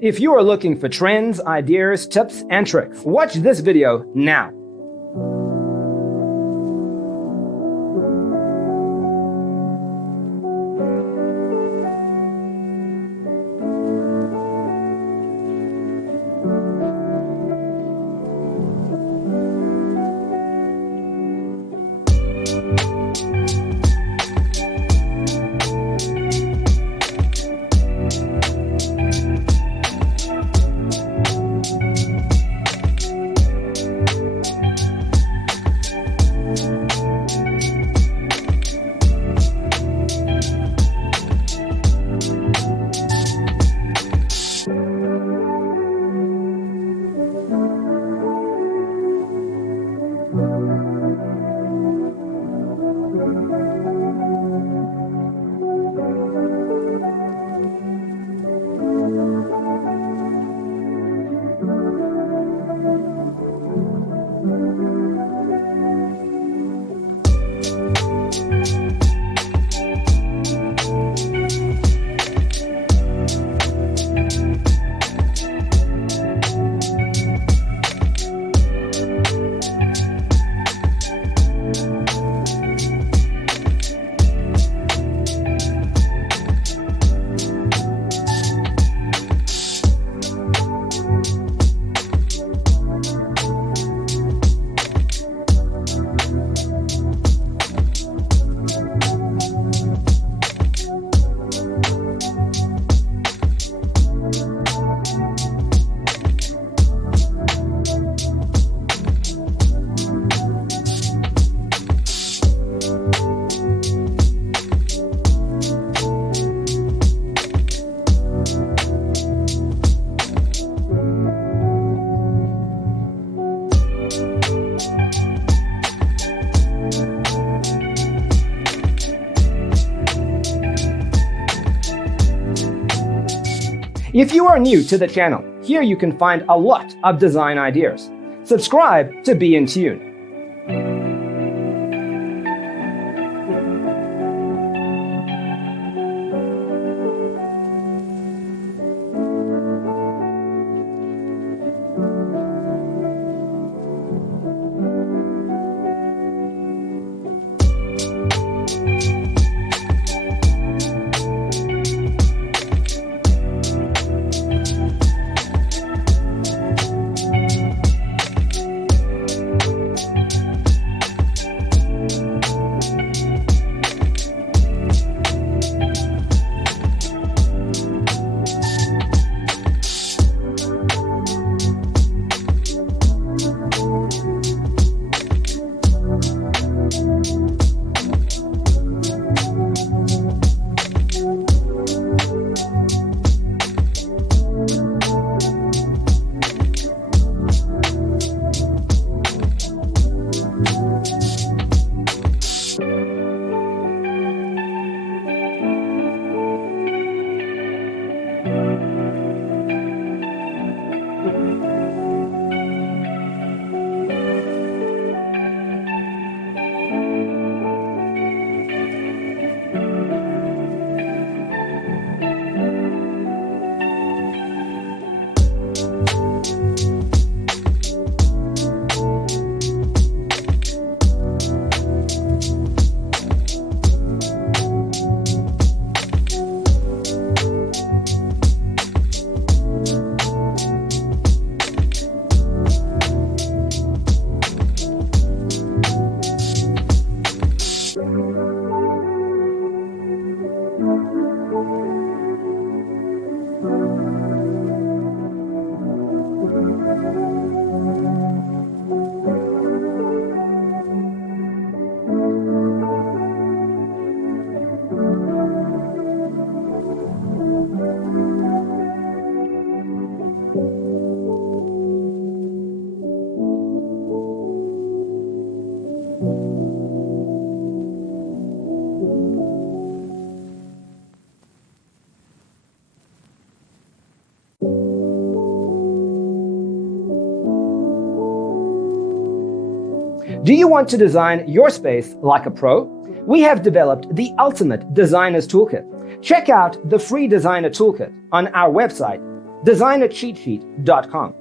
If you are looking for trends, ideas, tips, and tricks, watch this video now. If you are new to the channel, here you can find a lot of design ideas. Subscribe to be in tune. Do you want to design your space like a pro? We have developed the ultimate designer's toolkit. Check out the free designer toolkit on our website, designercheatsheet.com.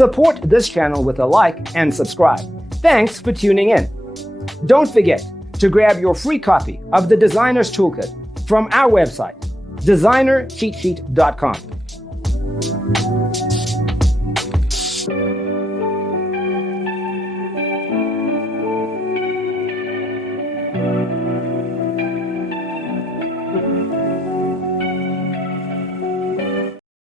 Support this channel with a like and subscribe. Thanks for tuning in. Don't forget to grab your free copy of the Designer's Toolkit from our website, designercheatsheet.com.